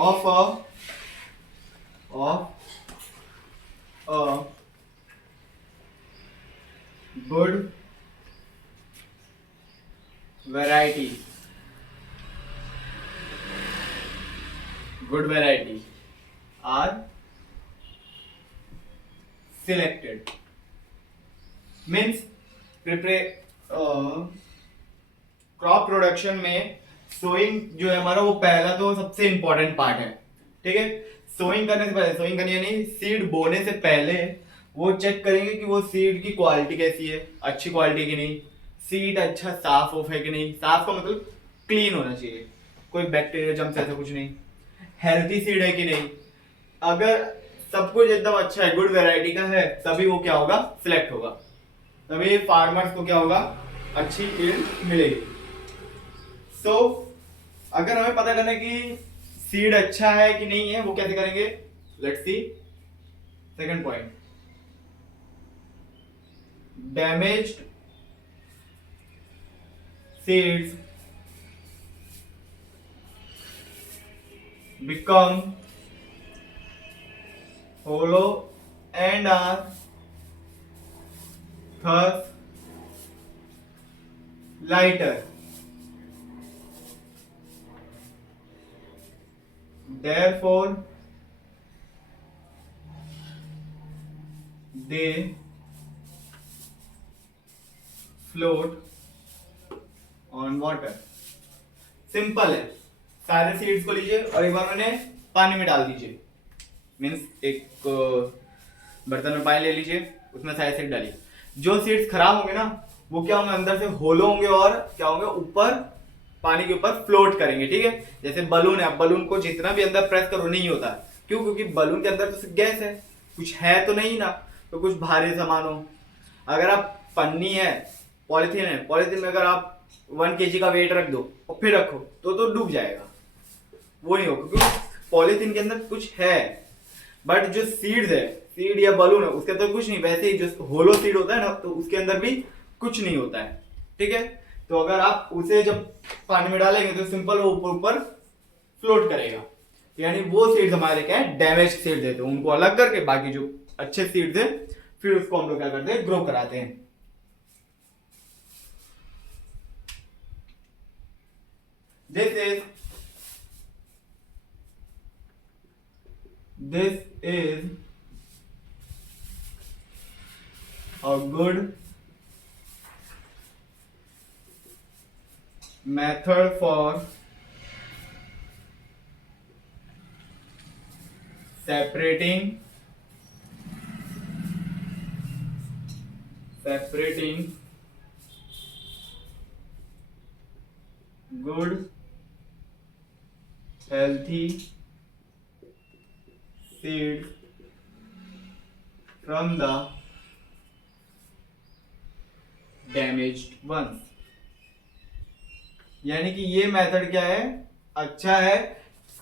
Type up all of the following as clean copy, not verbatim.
of a good variety are selected. Means crop production में सोइंग जो है हमारा वो पहला तो सबसे इंपॉर्टेंट पार्ट है। ठीक है, सोइंग करने से पहले, सोइंग करनी यानी सीड बोने से पहले वो चेक करेंगे कि वो सीड की क्वालिटी कैसी है, अच्छी क्वालिटी की नहीं, सीड अच्छा साफ ऑफ है कि नहीं, साफ का मतलब क्लीन होना चाहिए, कोई बैक्टीरिया जम्स ऐसा कुछ नहीं, हेल्थी सीड है कि नहीं। अगर सब कुछ एकदम अच्छा है, गुड वैरायटी का है, तभी वो क्या होगा, सिलेक्ट होगा, तभी फार्मर्स को क्या होगा, अच्छी यील्ड मिलेगी। सो अगर हमें पता करना है कि सीड अच्छा है कि नहीं है, वो कैसे करेंगे, let's see second point, damaged seeds become hollow and are thus lighter. Therefore, they float on water. Simple है, सारे सीड्स को लीजिए और एक बार उन्हें पानी में डाल दीजिए। मीन्स एक बर्तन में पानी ले लीजिए, उसमें सारे सीड डालिए। जो सीड्स खराब होंगे ना, वो क्या होंगे, अंदर से होलो होंगे और क्या होंगे, ऊपर पानी के ऊपर फ्लोट करेंगे। ठीक है, जैसे बलून है, आप बलून को जितना भी अंदर प्रेस करो नहीं होता। क्यों? क्योंकि बलून के अंदर तो गैस है, कुछ है तो नहीं ना, तो कुछ भारी सामान हो। अगर आप पन्नी है, पॉलिथीन है, पॉलिथीन में अगर आप 1 kg का वेट रख दो और फिर रखो तो डूब जाएगा, वो नहीं होगा, क्योंकि पॉलिथीन के अंदर कुछ है। बट जो सीड्स है, सीड या बलून है, उसके अंदर कुछ नहीं। वैसे ही जो होलो सीड होता है ना, तो उसके अंदर भी कुछ नहीं होता है। ठीक है, तो अगर आप उसे जब पानी में डालेंगे तो सिंपल वो ऊपर ऊपर फ्लोट करेगा। यानी वो सीड्स हमारे क्या है, डैमेज सीड्स है, तो उनको अलग करके बाकी जो अच्छे सीड्स है फिर उसको हम लोग क्या करते हैं, ग्रो कराते हैं। This is a good method for separating good healthy seed from the damaged ones। यानी कि ये मेथड क्या है, अच्छा है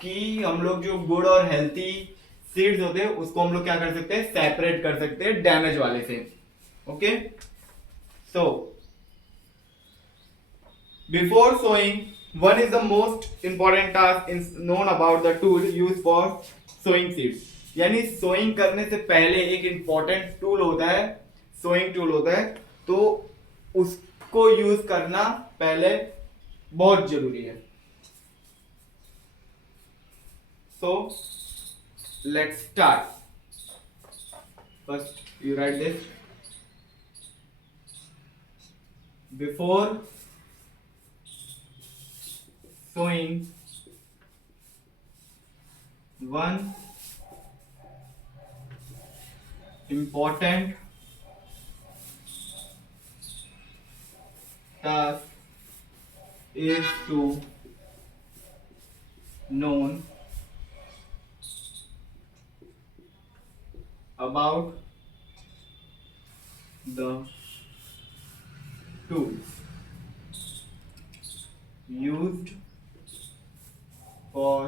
कि हम लोग जो गुड और हेल्थी सीड्स होते हैं उसको हम लोग क्या कर सकते हैं, सेपरेट कर सकते हैं डैमेज वाले से। Okay, so before sowing, one is the most important task in known about the tool used for sowing seeds। यानी सोइंग करने से पहले एक इंपॉर्टेंट टूल होता है, सोइंग टूल होता है, तो उसको यूज करना पहले बहुत जरूरी है। So let's start. First you right this, before sowing, one important task is to know about the tools used for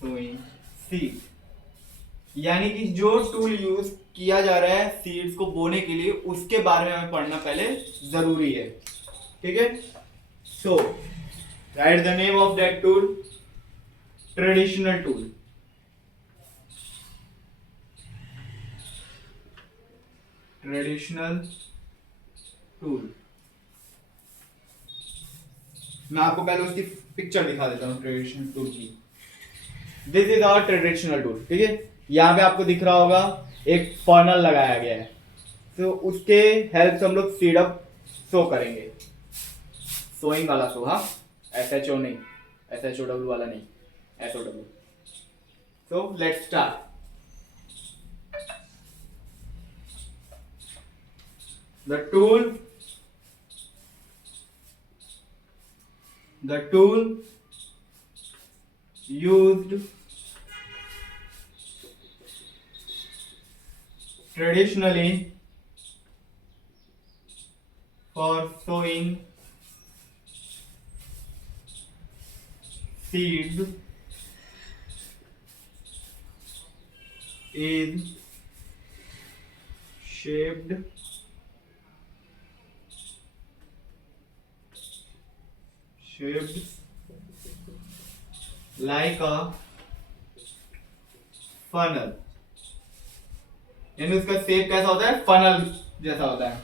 sowing seed। यानी कि जो टूल यूज किया जा रहा है सीड्स को बोने के लिए, उसके बारे में हमें पढ़ना पहले जरूरी है। ठीक है, so write the name of that tool. Traditional tool, traditional tool. मैं आपको पहले उसकी पिक्चर दिखा देता हूँ ट्रेडिशनल टूल की। This is our traditional tool, ठीक है। यहाँ पे आपको दिख रहा होगा एक फनल लगाया गया है, तो उसके हेल्प से हम लोग सीड अप शो करेंगे। सोइंग वाला शो, हाँ, SHO नहीं, SHOW वाला नहीं, SOW। So let's start. The tool used traditionally for sowing seeds is shaped like a funnel। यानी उसका शेप कैसा होता है, फनल जैसा होता है।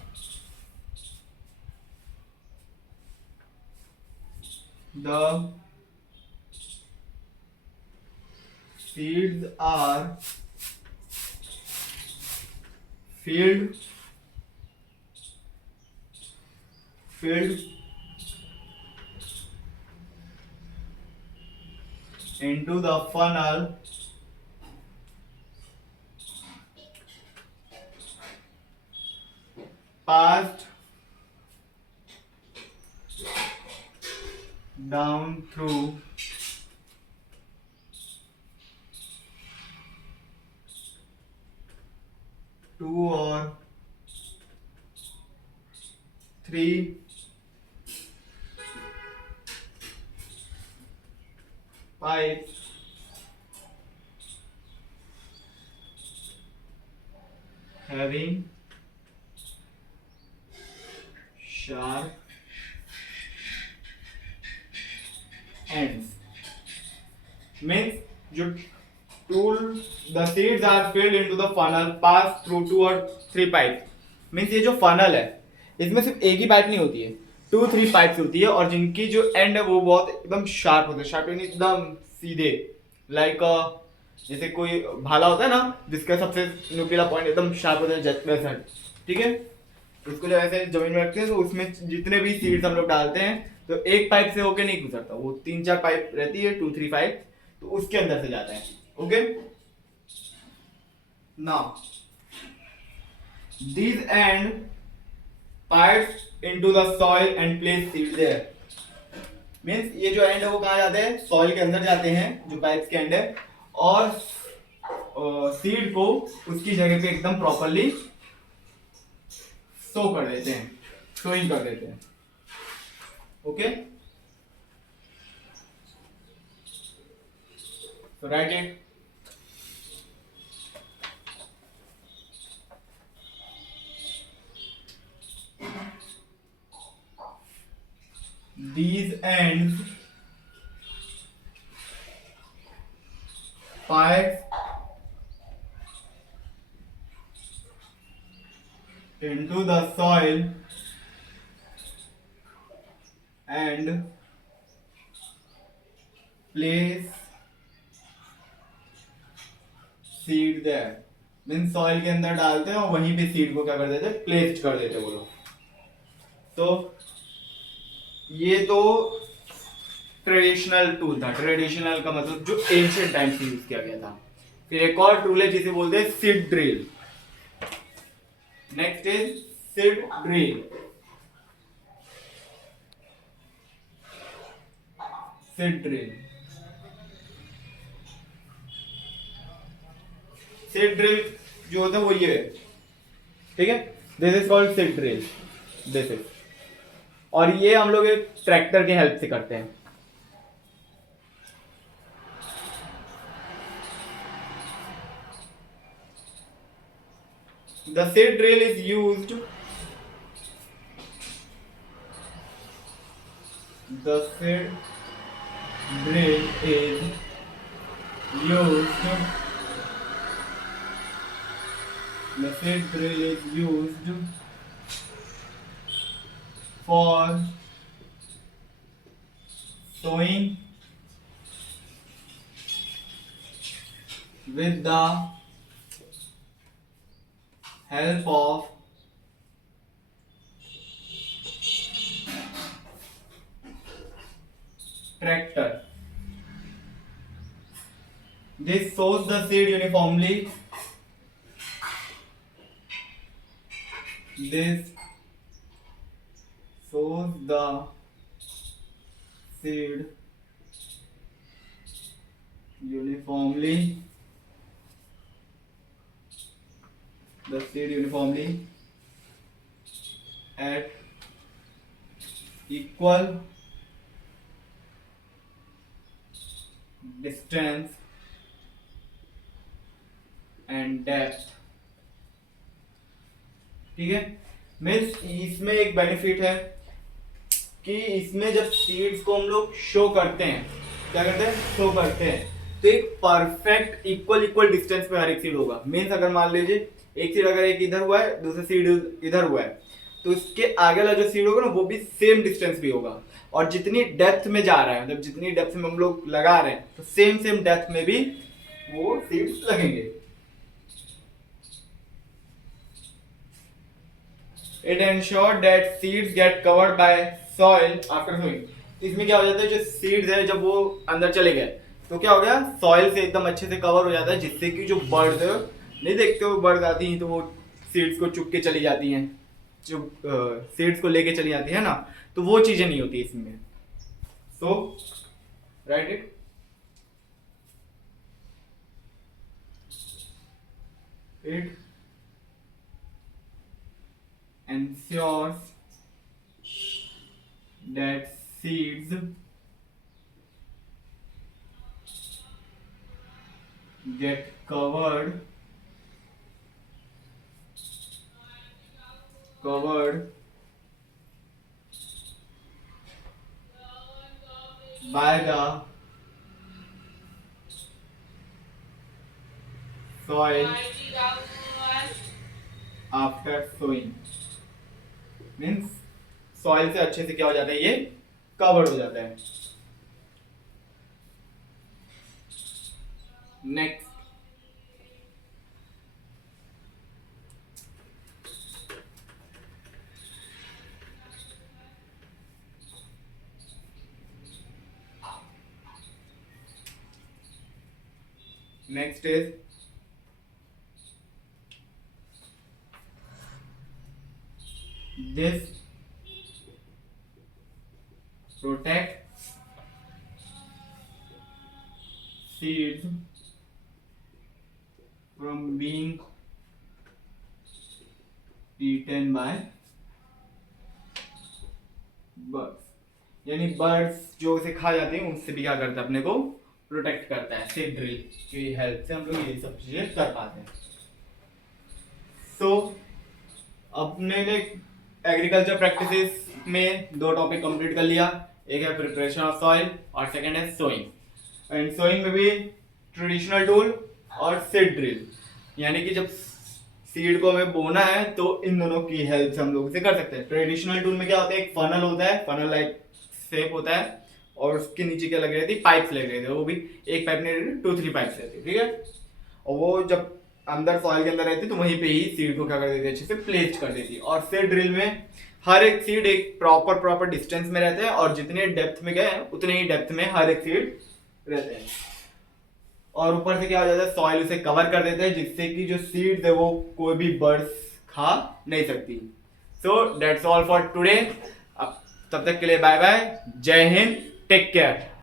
The seeds are filled into the funnel passed down through two or three pipes having sharp ends। Means जो tool, the seeds are filled into the funnel pass through two or three pipes। Means ये जो funnel है इसमें सिर्फ एक ही पाइप नहीं होती है, 2-3 पाइप्स होती है, और जिनकी जो एंड है वो बहुत एकदम शार्प होते हैं। शार्प यानी एकदम सीधे, लाइक जैसे कोई भाला होता है ना जिसका सबसे नुकीला पॉइंट एकदम शार्प होता है वैसा, ठीक है। उसको जब ऐसे जमीन में रखते हैं तो उसमें जितने भी सीड्स हम लोग डालते हैं तो एक पाइप से होके नहीं गुजरता, वो 3-4 पाइप रहती है, 2-3 पाइप, तो उसके अंदर से जाता है। Okay, now these end pipes into the soil and place seed there। Means ये जो एंड है वो कहाँ जाते हैं, सॉइल के अंदर जाते हैं, जो पाइप्स के एंड है, और सीड को उसकी जगह पे एकदम प्रॉपरली सो कर देते हैं, सोइंग कर देते हैं। Okay, so write it। These ends pipes into the soil and place seed there. Means soil के अंदर डालते हैं और वहीं पे सीड को क्या कर देते हैं, प्लेस्ड कर देते हैं वो लोग। तो ये तो ट्रेडिशनल टूल था। ट्रेडिशनल का मतलब जो एंशिएंट टाइम से यूज किया गया था। फिर एक और टूल है जिसे बोलते हैं seed drill. Next is seed drill. Seed drill, seed drill जो होता है वो ये है, ठीक है। This is called seed drill, this is. और ये हम लोग एक ट्रैक्टर के हेल्प से करते हैं। The seed drill is used, the seed drill is used the seed drill is used for sowing with the help of tractor. This sows the seed uniformly. This sows the seed uniformly. The seed uniformly at equal distance and depth. ठीक है, मीन्स इसमें एक बेनिफिट है कि इसमें जब सीड्स को हम लोग शो करते हैं, क्या करते हैं, शो करते हैं, तो एक परफेक्ट इक्वल डिस्टेंस पे हर एक सीड होगा। मीन्स अगर मान लीजिए एक सीड अगर एक इधर हुआ है, दूसरा सीड इधर हुआ है, तो उसके आगे वाला जो सीड होगा ना वो भी सेम डिस्टेंस पे होगा। और जितनी डेप्थ में जा रहा है, मतलब जितनी डेप्थ में हम लोग लगा रहे हैं, तो सेम डेप्थ में भी वो सीड्स लगेंगे। It ensures that seeds get covered by soil after sowing. इसमें क्या हो जाता है, जो सीड्स है जब वो अंदर चले गए तो क्या हो गया, सॉइल से एकदम अच्छे से कवर हो जाता है, जिससे कि जो बर्ड्स नहीं देखते हो, बर्ड्स आती हैं तो वो सीड्स को चुप के चली जाती हैं, जो सीड्स को लेके चली जाती है ना, तो वो चीजें नहीं होती इसमें। So write it. It ensures that seeds get covered by the soil after sowing. Means soil से अच्छे से क्या हो जाता है, ये कवर्ड हो जाता है। Next, is this protects seeds from being eaten by birds. यानी बर्ड्स जो उसे खा जाते हैं उससे भी क्या करता है, अपने को प्रोटेक्ट करता है। सीड ड्रिल की हेल्प से हम लोग ये सब चीजें कर पाते हैं। सो अपने ने एग्रीकल्चर प्रैक्टिसेस में 2 टॉपिक कंप्लीट कर लिया। एक है प्रिपरेशन ऑफ सॉइल और सेकंड है सोइंग। एंड सोइंग में भी ट्रेडिशनल टूल और सीड ड्रिल, यानी कि जब सीड को हमें बोना है तो इन दोनों की हेल्प से हम लोग इसे कर सकते हैं। ट्रेडिशनल टूल में क्या होता है, एक फनल होता है, फनल लाइक शेप होता है, और उसके नीचे क्या लग रही थी, पाइप्स लग रहे थे, वो भी एक पाइप नहीं रहती, 2-3 पाइप्स रहती, ठीक है। और वो जब अंदर सॉइल के अंदर रहती तो वहीं पे ही सीड को क्या कर देती, अच्छे से प्लेस कर देती। और सीड ड्रिल में हर एक सीड एक प्रॉपर डिस्टेंस में रहते हैं, और जितने डेप्थ में गए उतने ही डेप्थ में हर एक सीड रहते हैं। और ऊपर से क्या हो जाता है, सॉइल उसे कवर कर देते हैं, जिससे कि जो सीड्स है वो कोई भी बर्ड्स खा नहीं सकती। So that's all for today. अब तब तक के लिए बाय बाय, जय हिंद, टेक केयर।